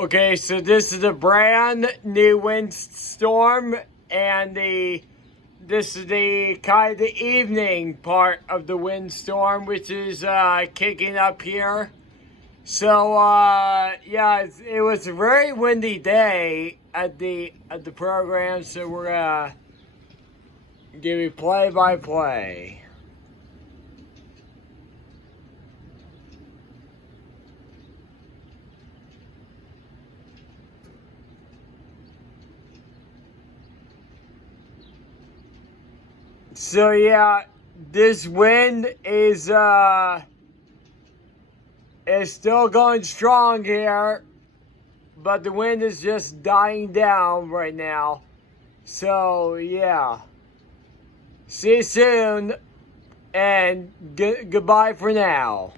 Okay, so this is a brand new Windstorm, and this is the kind of the evening part of the Windstorm, which is kicking up here. So yeah, it was a very windy day at the program, so we're gonna give you play by play. So yeah, this wind is still going strong here, but the wind is just dying down right now. So yeah, see you soon, and goodbye for now.